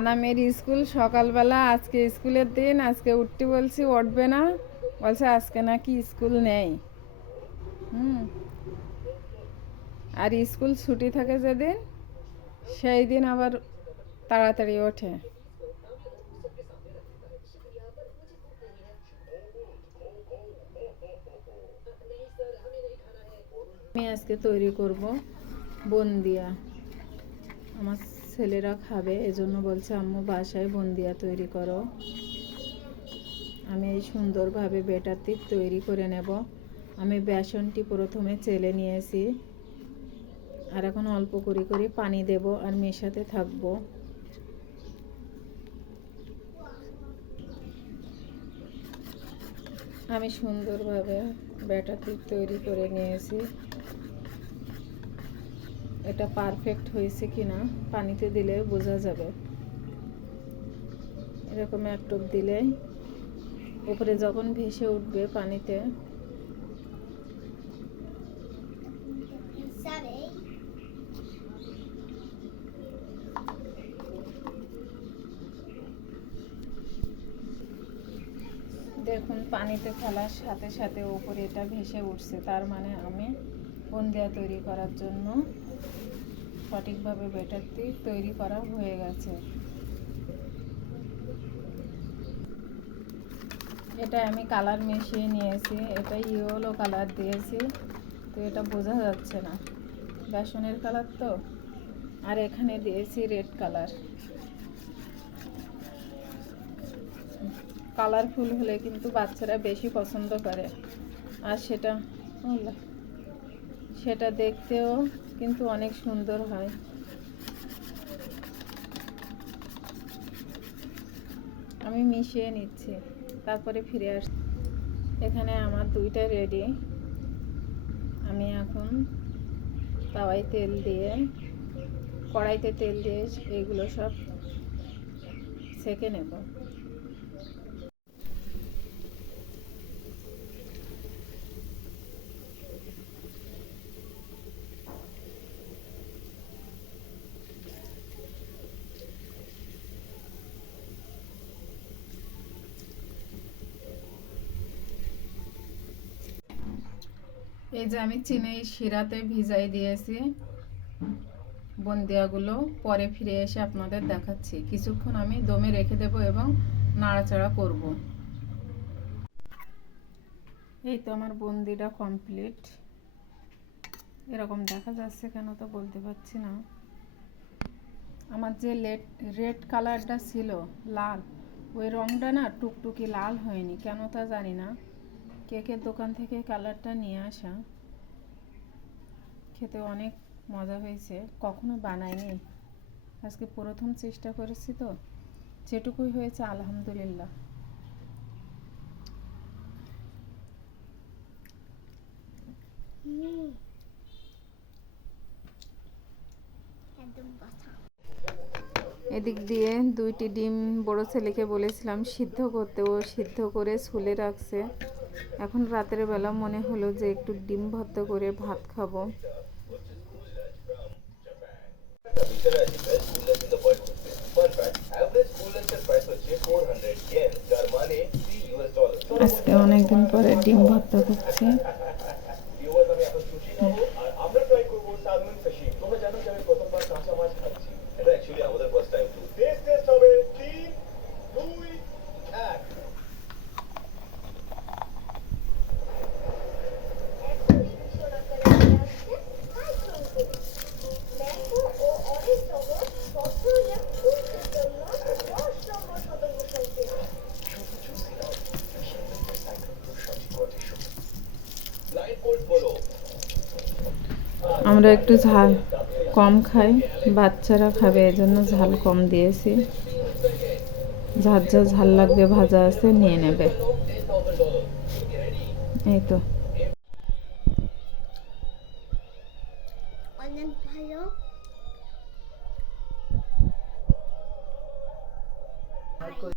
আনামের school সকালবেলা, আজকে স্কুলের দিন, আজকে উঠতে বলছি উঠবে না, বলছে আজকে নাকি স্কুল নেই। আর স্কুল ছুটি থাকে যেদিন, সেই দিন আবার তাড়াতাড়ি ওঠে। আমি আজকে তৈরি করব বুন্দিয়া। আমার ছেলেরা খাবে, এজন্য বলছে আম্মু বাসায় বুন্দিয়া তৈরি করো। আমি এই সুন্দরভাবে ব্যাটারটি তৈরি করে নেব। আমি বেসনটি প্রথমে চেলে নিয়েছি, আর এখন অল্প করে করে পানি দেব আর মেশাতে থাকব। আমি সুন্দরভাবে ব্যাটারটি তৈরি করে নিয়েছি। এটা পারফেক্ট হয়েছে কিনা পানিতে দিলে বোঝা যাবে। এরকম এক টোপ দিলে উপরে যখন ভেসে উঠবে পানিতে, দেখুন পানিতে ফেলার সাথে সাথে উপরে এটা ভেসে উঠছে, তার মানে আমি বুন্দিয়া তৈরি করার জন্য সঠিকভাবে ব্যাটারটি তৈরি করা হয়ে গেছে। এটা আমি কালার মিশিয়ে নিয়েছি, এটা ইয়েলো কালার দিয়েছি, তো এটা বোঝা যাচ্ছে না, বেসনের কালার তো। আর এখানে দিয়েছি রেড কালার। কালারফুল হলে কিন্তু বাচ্চারা বেশি পছন্দ করে, আর সেটা দেখতেও কিন্তু অনেক সুন্দর হয়। আমি মিশিয়ে নিচ্ছি, তারপরে ফিরে আসছি। এখানে আমার দুইটা রেডি। আমি এখন কড়াইতে তেল দিয়ে এগুলো সব সেঁকে নেব। এই যে আমি চিনি শিরাতে ভিজাই দিয়েছি বুন্দিয়াগুলো, পরে ফিরে এসে আপনাদের দেখাচ্ছি। কিছুক্ষণ আমি দমে রেখে দেব এবং নাড়াচাড়া করব। এই তো আমার বুন্দিটা কমপ্লিট। এরকম দেখা যাচ্ছে কেন তো বলতে পারছি না। আমার যে রেড কালারটা ছিল লাল, ওই রংটা না টুকটুকি লাল হয়নি, কেন তা জানি না। কেকের দোকান থেকে কালারটা নিয়ে আসা, খেতে অনেক মজা হয়েছে। কখনো বানাইনি, আজকে প্রথম চেষ্টা করেছি, তো যেটুকুই হয়েছে আলহামদুলিল্লাহ। এদিক দিয়ে দুইটি ডিম বড় ছেলেকে বলেছিলাম সিদ্ধ করতে, ও সিদ্ধ করে ছুলে রাখছে। এখন রাতের বেলা মনে হলো যে একটু ডিম ভর্ত করে ভাত খাবো। আজকে অনেকদিন পরে ডিম ভর্তা করছি। আমরা একটু ঝাল কম খাই, বাচ্চারা খাবে, এজন্য ঝাল কম দিয়েছি। যার যা ঝাল লাগবে ভাজা আছে নিয়ে নেবে। এই তো।